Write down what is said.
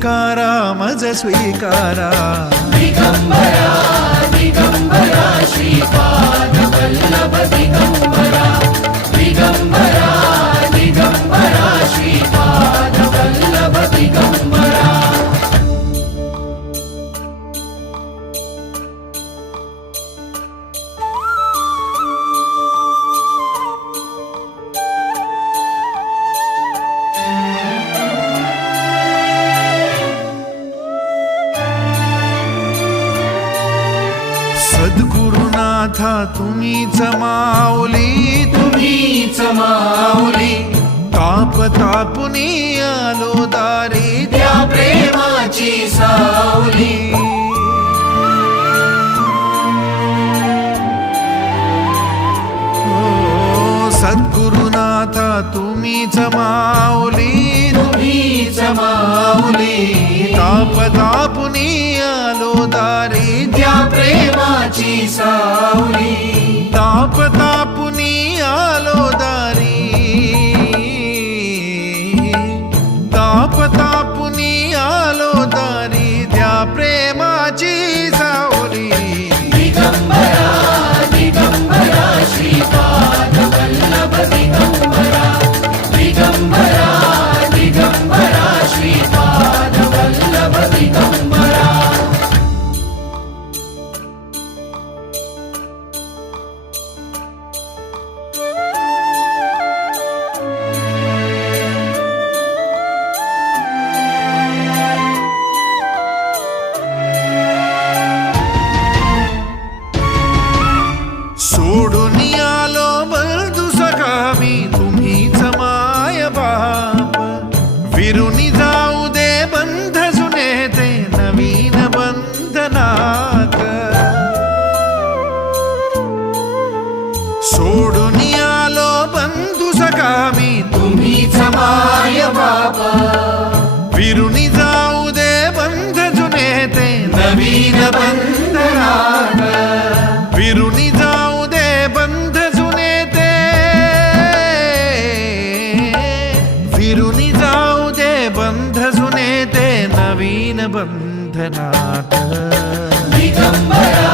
स्वीकारा मज स्वीकारा दिगंबरा दिगंबरा श्रीपाद वल्लभ दिगंबरा दिगंबरा दिगंबरा श्रीपाद वल्लभ दिगंबरा सद्गुरुनाथा तुम्हीच माऊली तुम्हीच माऊली ताप तापुनी आलो दारी त्या प्रेमाची सावली सद्गुरुनाथा तुम्हीच माऊली तुम्हीच माऊली ताप तापुनी आलो दारी त्या प्रेमाची सावली ताप तापुनी आलो दारी ताप तापुनी आलो दारी त्या प्रेमाची सावली दिगंबरा दिगंबरा श्रीपाद वल्लभ दिगंबरा दिगंबरा दिगंबरा श्रीपाद वल्लभ दिगंबरा सोडून आलो बंधू सखा मी तुम्हीच माय बाप विरुनी जाऊ दे बंध जुने ते नवीन बंधनात सोडून आलो बंधू सखा मी तुम्हीच माय बाबा विरुनी जाऊ दे बंध जुने ते नवीन बंधनात विरुनी जाऊ दे बंध जुने ते विरुनी जाऊ दे बंध जुने ते नवीन बंधनात दिगंबरा